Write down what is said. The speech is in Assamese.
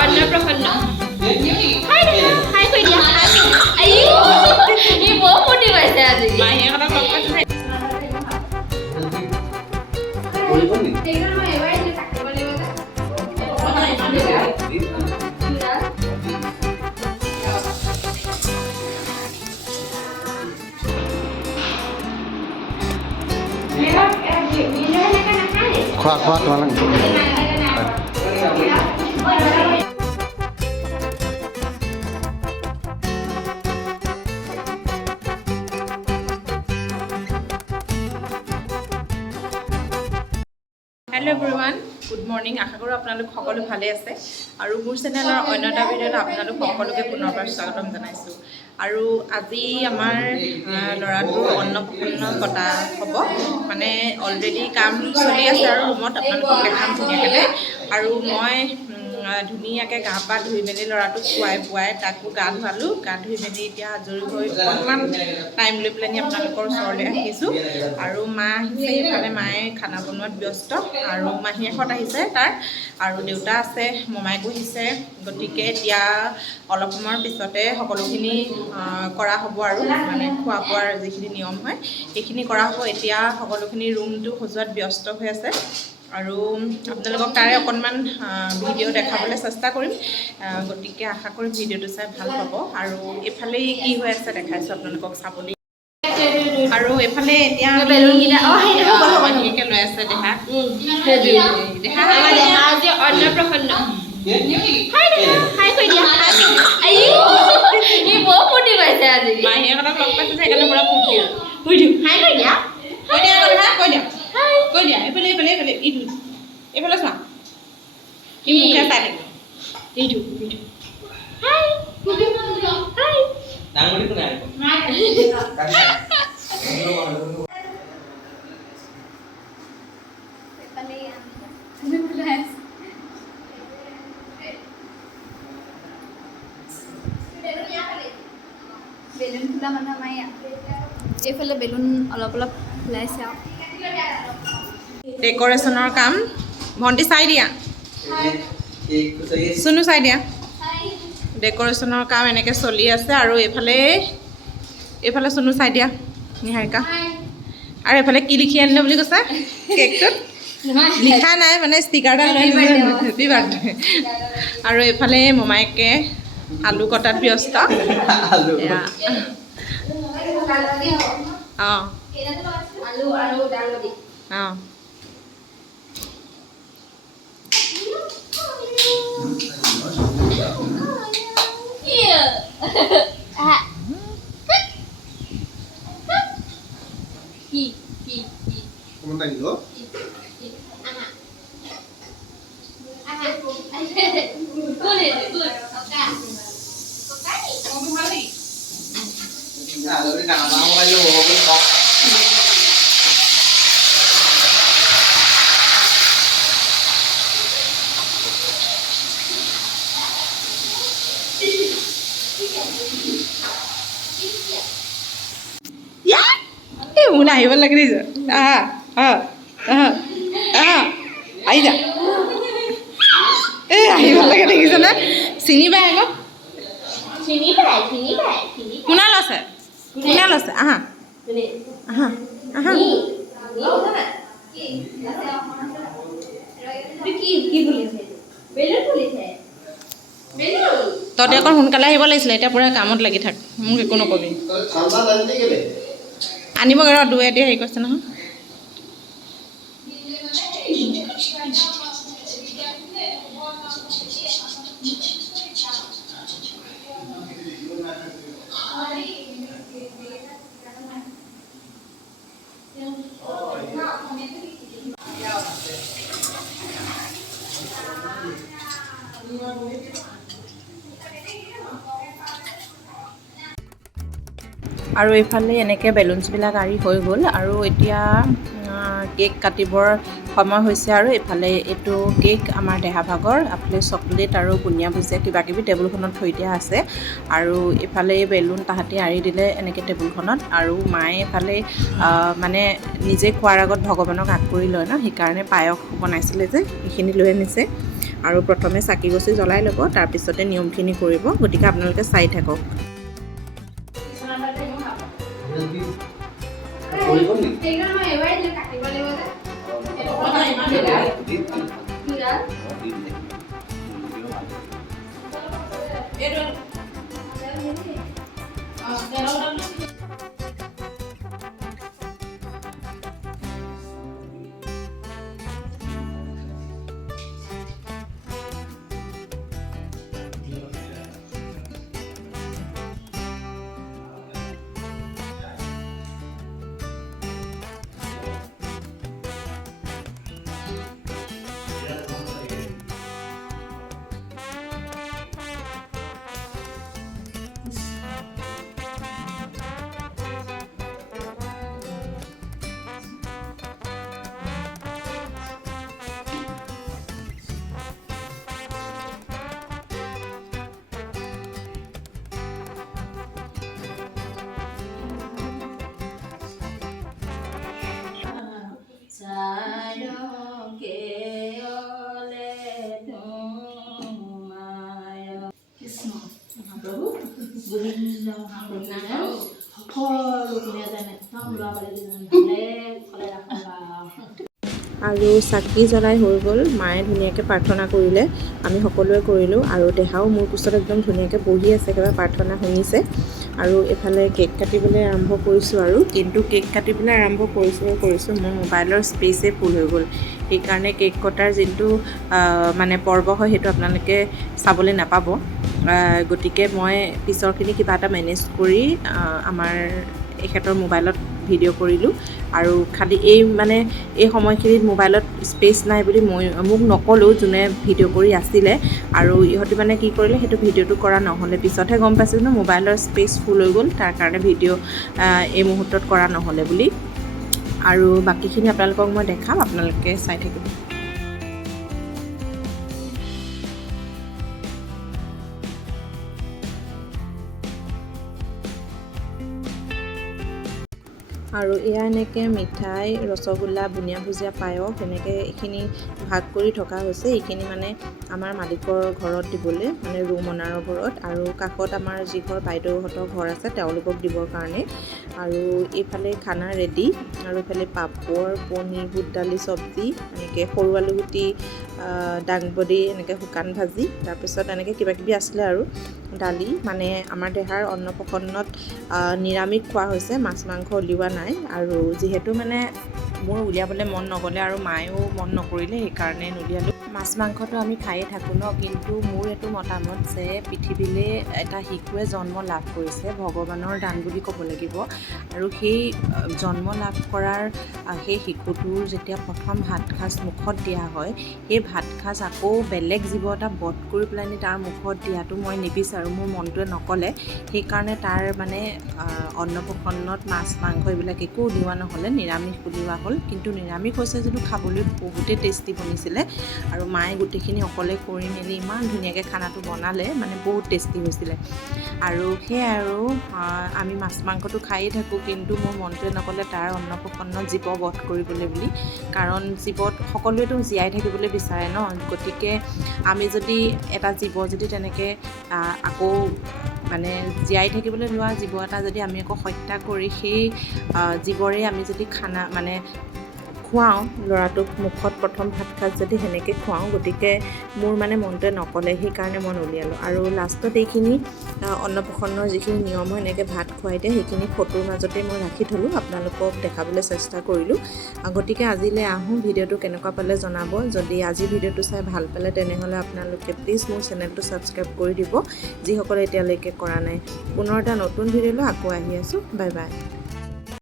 অন্নপ্ৰসন্ন হাই কৰি দিয়া ই বৰ ফূৰ্তি পাইছে আজি মাহীহঁতক লগ পাইছে খোৱা তোমালোক হেল্ল' এভৰিৱান গুড মৰ্ণিং আশা কৰোঁ আপোনালোক সকলো ভালে আছে আৰু মোৰ চেনেলৰ অন্য এটা ভিডিঅ'ত আপোনালোক সকলোকে পুনৰবাৰ স্বাগতম জনাইছোঁ আৰু আজি আমাৰ ল'ৰাটোৰ অন্নপ্ৰসন্ন পতা হ'ব মানে অলৰেডি কাম চলি আছে আৰু ৰুমত আপোনালোকক দেখাম ধুনীয়াকৈ আৰু মই ধুনীয়াকৈ গা পা ধুই মেলি ল'ৰাটোক খুৱাই পুৱাই তাকো গা ধুৱালোঁ গা ধুই মেলি এতিয়া আজৰি হৈ অকণমান টাইম লৈ পেলাই আপোনালোকৰ ওচৰলৈ আহিছোঁ আৰু মা আহিছে এইফালে মায়ে খানা বনোৱাত ব্যস্ত আৰু মাহীয়েকহঁত আহিছে তাৰ আৰু দেউতা আছে মমাইকো আহিছে গতিকে এতিয়া অলপ সময়ৰ পিছতে সকলোখিনি কৰা হ'ব আৰু মানে খোৱা বোৱাৰ যিখিনি নিয়ম হয় সেইখিনি কৰা হ'ব এতিয়া সকলোখিনি ৰুমটো সজোৱাত ব্যস্ত হৈ আছে আৰু আপোনালোকক তাৰে অকণমান ভিডিঅ' দেখাবলৈ চেষ্টা কৰিম গতিকে আশা কৰিম ভিডিঅ'টো চাই ভাল পাব আৰু এইফালে কি হৈ আছে দেখাইছোঁ আপোনালোকক চাবলৈ আৰু এইফালে এতিয়া মাহীয়েকে লৈ আছে দেহা আজি অন্নপ্ৰসন্ন হাই কৰি দিয়া ই বৰ ফূৰ্তি পাইছে আজি মাহীয়েকহঁতক লগ পাইছে সেইকাৰণে পুৰা ফূৰ্তি কৈ দিওঁ হাই কৰি দিয়া কৈ দিয়া এইফালে ইটো এইফালে চোৱা ই মুখে চাই থাকিব ইটো হাই ডাঙৰি কোনে বেলুন ফুলা মানুহ আমাৰ ইয়াত এইফালে বেলুন অলপ অলপ ফুলাইছে আৰু ডেক'ৰেশ্যনৰ কাম ভণ্টি চাই দিয়া চুনু চাই দিয়া ডেক'ৰেশ্যনৰ কাম এনেকৈ চলি আছে আৰু এইফালে চুনু চাই দিয়া নিহাৰিকা আৰু এইফালে কি লিখি আনিলে বুলি কৈছা কেকটোত লিখা নাই মানে ষ্টিকাৰডাল লৈ হেপী বাৰ্থডে আৰু এইফালে মমায়েকে আলু কটাত ব্যস্ত অঁ অঁ মোলৈ আহিব লাগে দেখিছ আহি যা এই আহিব লাগে দেখিছনে চিনি পাই আকৌ কোনে লৈছে আহা আহা আহা তহঁতে অকণ সোনকালে আহিব লাগিছিলে এতিয়া পূৰা কামত লাগি থাক মোক একো নকবি আনিবগৈ ৰ দুই এটি হেৰি কৰিছে নহয় আৰু এইফালে এনেকৈ বেলুনছবিলাক আৰি হৈ গ'ল আৰু এতিয়া কেক কাটিবৰ সময় হৈছে আৰু এইফালে এইটো কেক আমাৰ দেহা ভাগৰ এইফালে চকলেট আৰু বুনিয়া ভুজিয়া কিবাকিবি টেবুলখনত থৈ দিয়া আছে আৰু এইফালে বেলুন তাহাঁতি আৰি দিলে এনেকৈ টেবুলখনত আৰু মায়ে এইফালে মানে নিজে খোৱাৰ আগত ভগৱানক আগ কৰি লয় ন সেইকাৰণে পায়স বনাইছিলে যে সেইখিনি লৈ আনিছে আৰু প্ৰথমে চাকি গছি জ্বলাই ল'ব, তাৰপিছতে নিয়মখিনি কৰিব। গতিকে আপোনালোকে চাই থাকক। আৰু চাকি জ্বলাই হৈ গ'ল, মায়ে ধুনীয়াকৈ প্ৰাৰ্থনা কৰিলে, আমি সকলোৱে কৰিলোঁ আৰু দেহাও মোৰ কোচত একদম ধুনীয়াকৈ বহি আছে, একেবাৰে প্ৰাৰ্থনা শুনিছে। আৰু এফালে কেক কাটিবলৈ আৰম্ভ কৰিছোঁ আৰু কিন্তু কেক কাটিবলৈ আৰম্ভ কৰিছোঁ মোৰ মোবাইলৰ স্পেচে ফুল হৈ গ'ল। সেইকাৰণে কেক কটাৰ যোনটো মানে পৰ্ব হয় সেইটো আপোনালোকে চাবলৈ নাপাব। গতিকে মই পিছৰখিনি কিবা এটা মেনেজ কৰি আমাৰ এখেতৰ মোবাইলত ভিডিঅ' কৰিলোঁ। আৰু খালি এই সময়খিনিত মোবাইলত স্পেচ নাই বুলি মোক নক'লেও যোনে ভিডিঅ' কৰি আছিলে, আৰু ইহঁতে কি কৰিলে সেইটো ভিডিঅ'টো কৰা নহ'লে, পিছতহে গম পাইছোঁ ন মোবাইলৰ স্পেচ ফুল হৈ গ'ল, তাৰ কাৰণে ভিডিঅ' এই মুহূৰ্তত কৰা নহ'লে বুলি। আৰু বাকীখিনি আপোনালোকক মই দেখাম, আপোনালোকে চাই থাকিব। আৰু এয়া এনেকৈ মিঠাই, ৰসগোল্লা, বুনিয়া ভুজিয়া, পায়স এনেকৈ এইখিনি ভাগ কৰি থকা হৈছে। এইখিনি আমাৰ মালিকৰ ঘৰত দিবলৈ, ৰুম অনাৰৰ ঘৰত, আৰু কাষত আমাৰ যি ঘৰ বাইদেউহঁতৰ ঘৰ আছে তেওঁলোকক দিবৰ কাৰণে। আৰু এইফালে খানা ৰেডি, আৰু এইফালে পাপৰ, পনীৰ, বুট দালি, চব্জি, এনেকৈ সৰু আলুগুটি, দাংবডি, এনেকৈ শুকান ভাজি, তাৰপিছত এনেকৈ কিবাকিবি আছিলে আৰু দালি। আমাৰ দেহাৰ অন্নপ্ৰসন্নত নিৰামিষ খোৱা হৈছে, মাছ মাংস উলিওৱা নাই। আৰু যিহেতু মোৰ উলিয়াবলৈ মন নগ'লে আৰু মায়েও মন নকৰিলে, সেইকাৰণে নুলিয়ালোঁ। মাছ মাংসটো আমি খায়ে থাকোঁ ন, কিন্তু মোৰ এইটো মতামত যে পৃথিৱীলৈ এটা শিশুৱে জন্ম লাভ কৰিছে, ভগৱানৰ দান বুলি ক'ব লাগিব। আৰু সেই জন্ম লাভ কৰাৰ সেই শিশুটোৰ যেতিয়া প্ৰথম ভাত সাজ মুখত দিয়া হয়, সেই ভাত সাজ আকৌ বেলেগ জীৱ এটা বধ কৰি পেলাই তাৰ মুখত দিয়াটো মই নিবিচাৰোঁ, মোৰ মনটোৱে নক'লে। সেইকাৰণে তাৰ অন্নপ্ৰসন্নত মাছ মাংস এইবিলাক একো উলিওৱা নহ'লে, নিৰামিষ উলিওৱা হ'ল। কিন্তু নিৰামিষ হৈছে যদিও খাবলৈ বহুতেই টেষ্টি বনিছিলে, আৰু মায়ে গোটেইখিনি অকলে কৰি মেলি ইমান ধুনীয়াকৈ খানাটো বনালে, বহুত টেষ্টি হৈছিলে। আৰু সেয়াই আৰু আমি মাছ মাংসটো খায়েই থাকোঁ, কিন্তু মোৰ মনটোৱে নক'লে তাৰ অন্নপ্ৰসন্নত জীৱ বধ কৰিবলৈ বুলি। কাৰণ জীৱত সকলোৱেতো জীয়াই থাকিবলৈ বিচাৰে ন, গতিকে আমি যদি এটা জীৱ যদি তেনেকৈ আকৌ জীয়াই থাকিবলৈ লোৱা জীৱ এটা যদি আমি আকৌ হত্যা কৰি সেই জীৱৰে আমি যদি খানা খুৱাওঁ, ল'ৰাটোক মুখত প্ৰথম ভাত সাজ যদি সেনেকৈ খুৱাওঁ, গতিকে মোৰ মনটোৱে নক'লে, সেইকাৰণে মই উলিয়ালোঁ। আৰু লাষ্টত এইখিনি অন্নপ্ৰসন্নৰ যিখিনি নিয়ম হয় এনেকৈ ভাত খুৱাই দিয়ে, সেইখিনি ফটোৰ মাজতে মই ৰাখি থ'লোঁ, আপোনালোকক দেখাবলৈ চেষ্টা কৰিলোঁ। গতিকে আজিলৈ আহোঁ, ভিডিঅ'টো কেনেকুৱা পালে জনাব। যদি আজি ভিডিঅ'টো চাই ভাল পালে তেনেহ'লে আপোনালোকে প্লিজ মোৰ চেনেলটো ছাবস্ক্ৰাইব কৰি দিব, যিসকলে এতিয়ালৈকে কৰা নাই। পুনৰ এটা নতুন ভিডিঅ' লৈ আকৌ আহি আছোঁ। Bye bye.